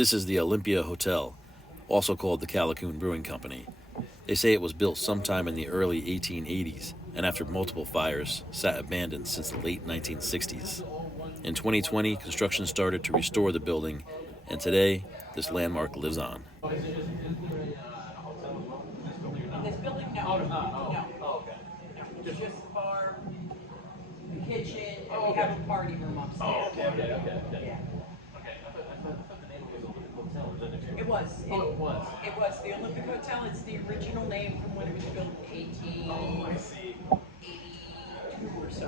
This is the Olympia Hotel, also called the Calacoon Brewing Company. They say it was built sometime in the early 1880s, and after multiple fires, sat abandoned since the late 1960s. In 2020, construction started to restore the building, and today, this landmark lives on. This building, no. No. No. It's just the bar, the kitchen, and we have a party room upstairs. Yeah. It was. It was the Olympic Hotel. It's the original name from when it was built in 1882 or so.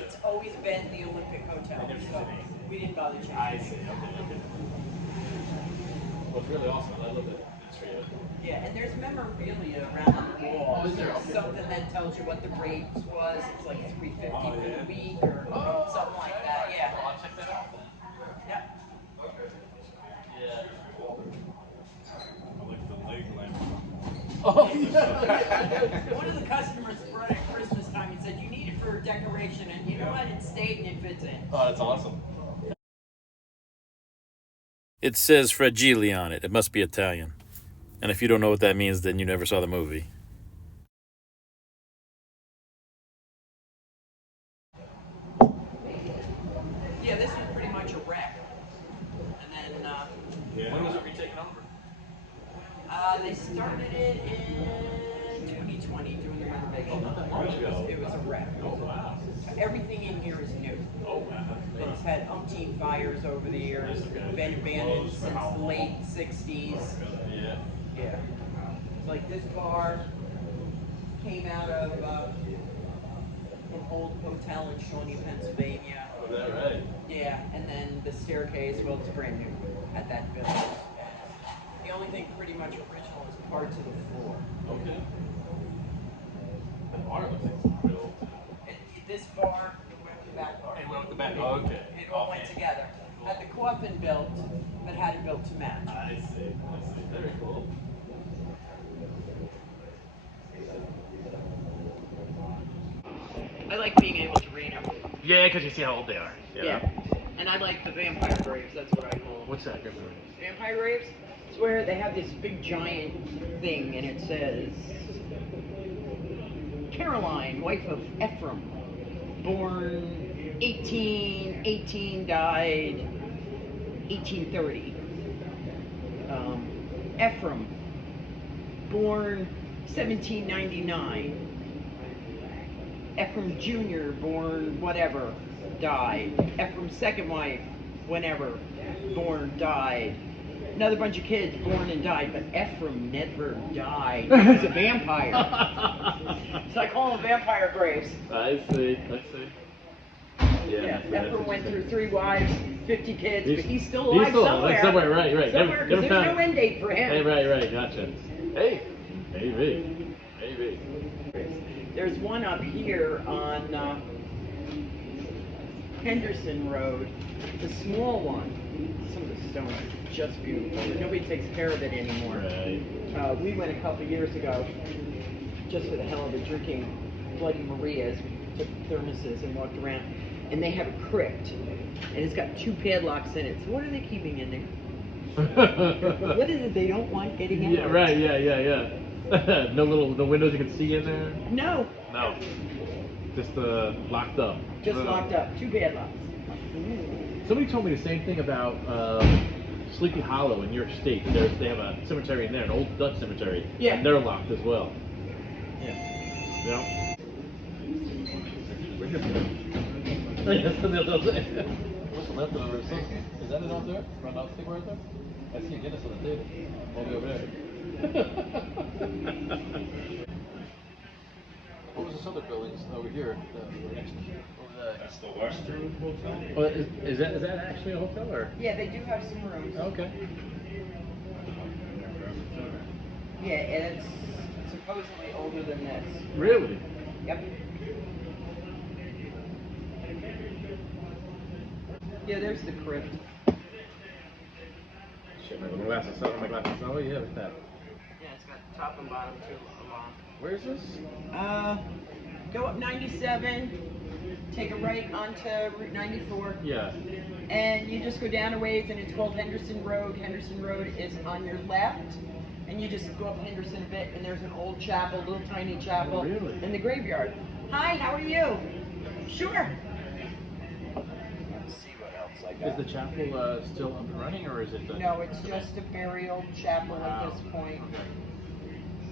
It's always been the Olympic Hotel. So we didn't bother changing it. Well, it's really awesome. I love it. Yeah, and there's memorabilia around the wall. There's something that tells you what the rate was. It's like $3.50 for the week or something like that. Yeah. I'll check that out then. Yeah. Yeah. I like the leg lamp. Oh, yeah. One of the customers brought it at Christmas time and said, "You need it for decoration," and you know what? It stayed and it fits in. Oh, that's awesome. It says Fragile on it. It must be Italian. And if you don't know what that means, then you never saw the movie. Yeah, this was pretty much a wreck. And then When was it retaken over? they started it in 2020 doing the renovation. Not that long ago. It was a wreck. Oh, wow. Everything in here is new. Oh, wow. It's had umpteen fires over the years. Been abandoned since the late 60s. Yeah. Yeah. It's like this bar came out of an old hotel in Shawnee, Pennsylvania. Oh, is that right? Yeah, and then the staircase, well, it's brand new at that building. The only thing pretty much original is parts of the floor. Okay. The bar looks like it's real. This bar went with the back bar. It went with the back. Oh, okay. It all went together. Had the coffin built, but had it built to match. I see. Very cool. I like being able to read them. Yeah, because you see how old they are. Yeah. And I like the vampire graves, that's what I call them. What's that? Vampire graves? It's where they have this big giant thing and it says, Caroline, wife of Ephraim, born 1818, died 1830. Ephraim, born 1799. Ephraim Jr., born whatever, died. Ephraim's second wife, whenever, born, died. Another bunch of kids born and died, but Ephraim never died. He was a vampire. So I call them vampire graves. I see. Yeah, Ephraim went through 3 wives, 50 kids, but he's still alive He's still somewhere. somewhere, right. Somewhere, because there's no end date for him. Hey, right, gotcha. Hey, maybe. There's one up here on Henderson Road, the small one. Some of the stones are just beautiful. Nobody takes care of it anymore. Right. We went a couple years ago, just for the hell of it, drinking Bloody Marias. We took thermoses and walked around, and they have a crypt, and it's got 2 padlocks in it. So what are they keeping in there? What is it they don't want getting out? Yeah, right. Yeah. No windows you can see in there. No. Just locked up. Just locked up. 2 padlocks. Somebody told me the same thing about Sleepy Hollow in New York State. They have a cemetery in there, an old Dutch cemetery. Yeah. And they're locked as well. Yeah. Yeah. What's the leftover? Is that it out there? Run out stick right there? I see a Guinness on the table. All the way over there. What was this other buildings over here? Next over there. That's the Western Hotel. Well, is that actually a hotel or? Yeah, they do have some rooms. Okay. Yeah, and it's supposedly older than this. Really? Yep. Yeah, there's the crypt. Shit, my glasses. Oh yeah, what's that? Yeah, it's got top and bottom too along. Where is this? Go up 97, take a right onto Route 94. Yeah. And you just go down a ways, and it's called Henderson Road. Henderson Road is on your left, and you just go up Henderson a bit, and there's an old chapel, little tiny chapel, Oh, really? in the graveyard. Hi, how are you? Sure. Let's see what else I got. Is the chapel still up and running, or is it? No, it's just a burial chapel at this point. Okay.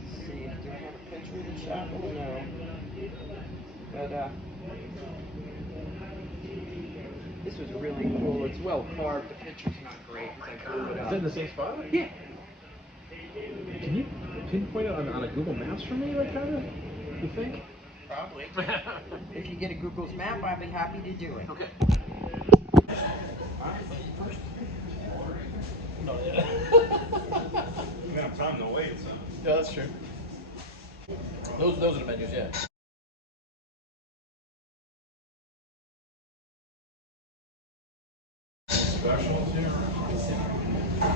Let's see, do I have a picture of the chapel? No. But, this was really cool. It's well carved. The picture's not great because I blew it Is up. it in the same spot? Yeah. Can you pinpoint it on a Google Maps for me, like kind of? You think? Probably. If you get a Google's map, I'll be happy to do it. Okay. No, yeah. You have time to wait, so. Yeah, that's true. Those are the menus, yeah. Specials here?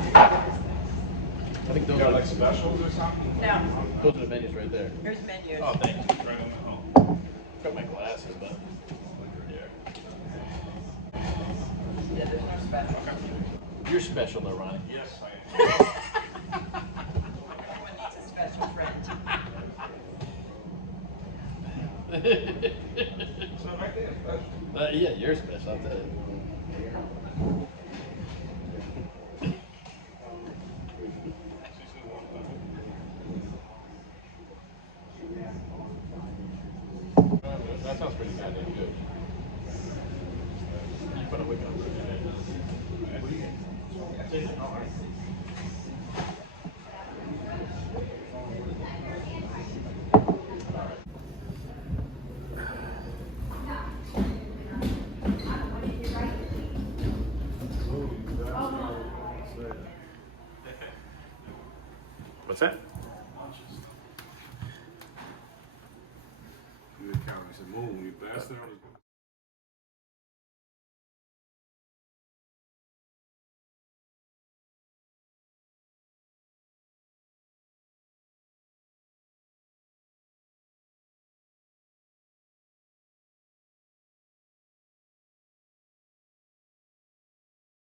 I think those You got are like specials or something? No. those are the menus right there. Here's menus. Oh, thank you. Right on the home. Got my glasses, but there. Yeah, there's no special. You're special, though, Ronnie. Yes, I am. Everyone needs a special friend. So right there, special. Yeah, you're special. I'll tell you. That sounds pretty goddamn good. You put a wig on. What's that? You the county said, move, you bastard.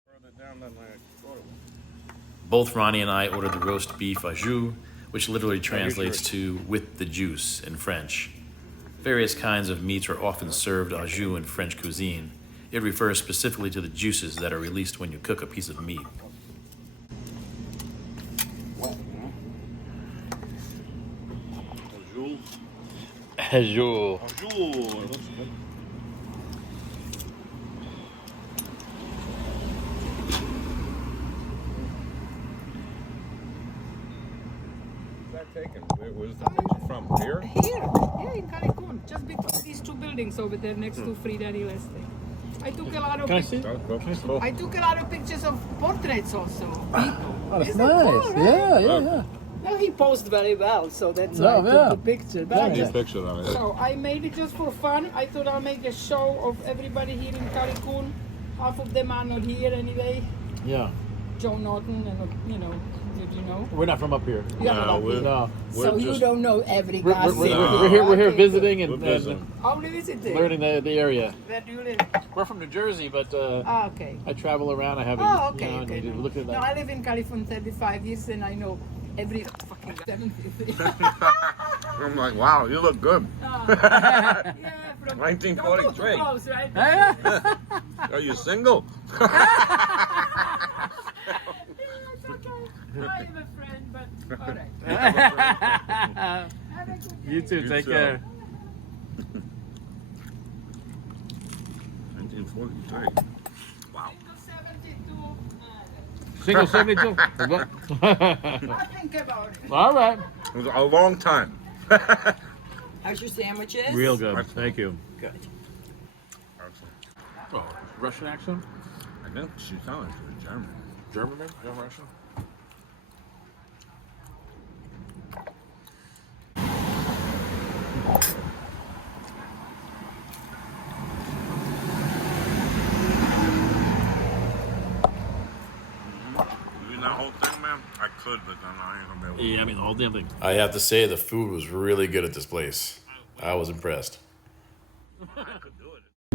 Further down than my photo. Both Ronnie and I ordered the roast beef au jus, which literally translates to with the juice in French. Various kinds of meats are often served au jus in French cuisine. It refers specifically to the juices that are released when you cook a piece of meat. Au jus. Bonjour. It looks good. That taken? Where's the picture from? Here? Here, yeah, in Calacoon, just between these two buildings over there next to Frida Real Estate. I took a lot of Can I see? I took a lot of pictures of portraits also. People. Oh, that's Isn't that nice. cool, right? Yeah. No, he posed very well, so that's No, why I yeah. took the picture. But I just- Picture of it. so I made it just for fun. I thought I'll make a show of everybody here in Calacoon. Half of them are not here anyway. Yeah. Joe Norton and did you know? We're not from up here. Yeah, No, but we're- No. so you just- don't know every We're, gossip. we're here Okay. visiting We're and visiting. Only visiting. learning the area. Where do you live? We're from New Jersey, but Ah, okay. I travel around. I have Oh, okay, and okay. we look at No, that. I live in California 35 years and I know every fucking 70. I'm like, wow, you look good. Yeah, from 1943. Don't go too close, right? Are you single? It's okay. I have a friend, but all right. Have a good day. You too. You Take too. care. 1943. Wow. Single 72. Single 72. What? I think about it. All right. It was a long time. How's your sandwiches? Real good. Thank you. Good. Excellent. Oh, Russian accent? I think she sounded like she was German. German, maybe? German Russian? You mean that whole thing, man? I could, but then I ain't gonna be able to. Yeah, I mean the whole damn thing. I have to say, the food was really good at this place. I was impressed. I could do it.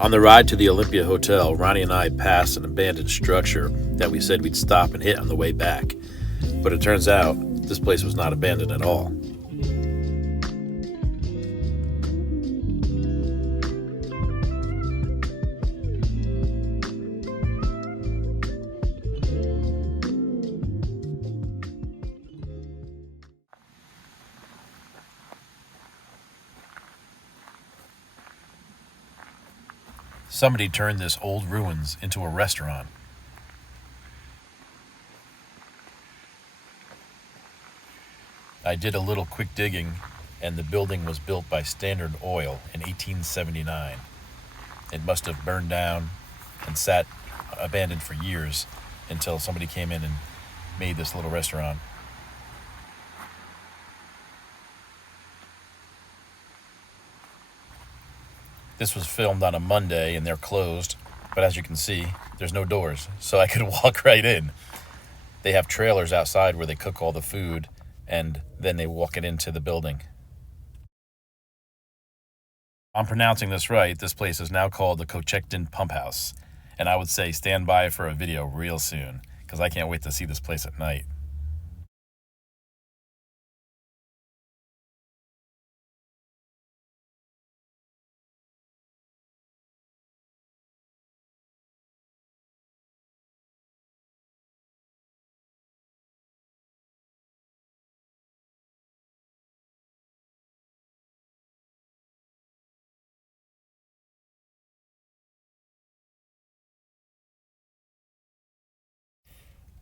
On the ride to the Olympia Hotel, Ronnie and I passed an abandoned structure that we said we'd stop and hit on the way back. But it turns out this place was not abandoned at all. Somebody turned this old ruins into a restaurant. I did a little quick digging, and the building was built by Standard Oil in 1879. It must have burned down and sat abandoned for years until somebody came in and made this little restaurant. This was filmed on a Monday and they're closed, but as you can see, there's no doors, so I could walk right in. They have trailers outside where they cook all the food, and then they walk it into the building. I'm pronouncing this right. This place is now called the Cochecton Pump House, and I would say stand by for a video real soon, because I can't wait to see this place at night.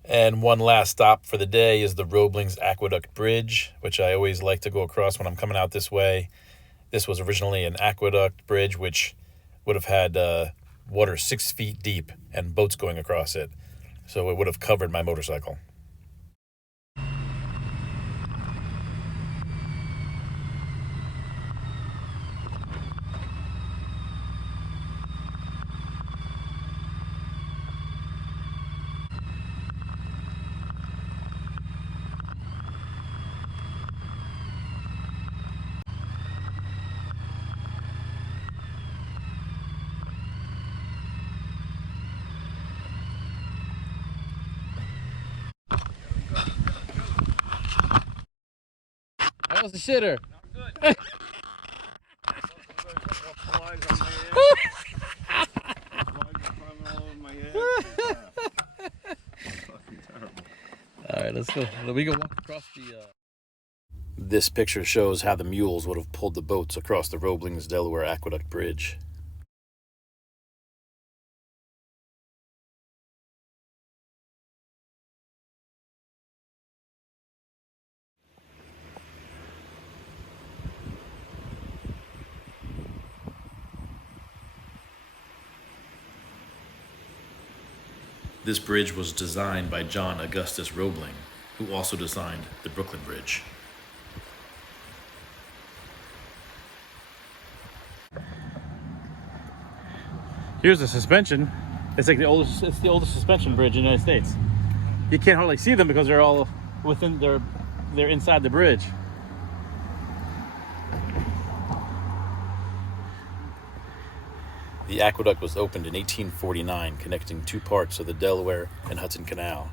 And one last stop for the day is the Roebling's Aqueduct Bridge, which I always like to go across when I'm coming out this way. This was originally an aqueduct bridge, which would have had water 6 feet deep and boats going across it. So it would have covered my motorcycle. That was the shitter. All right, let's go. We can walk across the. This picture shows how the mules would have pulled the boats across the Roebling's Delaware Aqueduct Bridge. This bridge was designed by John Augustus Roebling, who also designed the Brooklyn Bridge. Here's the suspension. It's like the oldest suspension bridge in the United States. You can't hardly see them because they're all within they're inside the bridge. The aqueduct was opened in 1849, connecting two parts of the Delaware and Hudson Canal.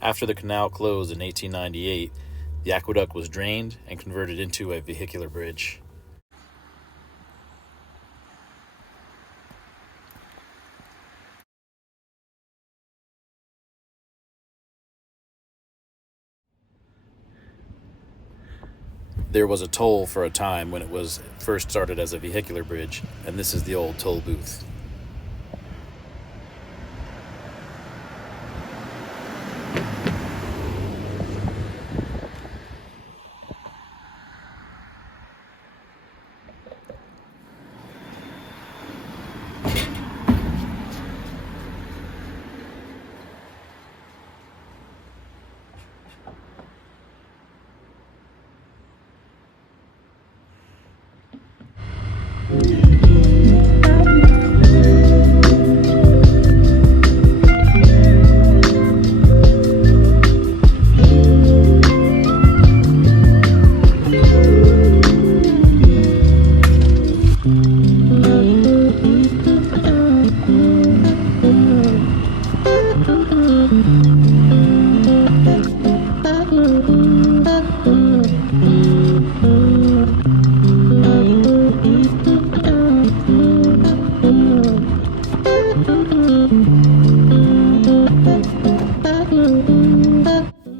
After the canal closed in 1898, the aqueduct was drained and converted into a vehicular bridge. There was a toll for a time when it was first started as a vehicular bridge, and this is the old toll booth.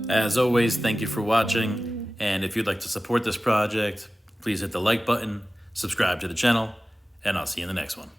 As always, thank you for watching, and if you'd like to support this project, please hit the like button, subscribe to the channel, and I'll see you in the next one.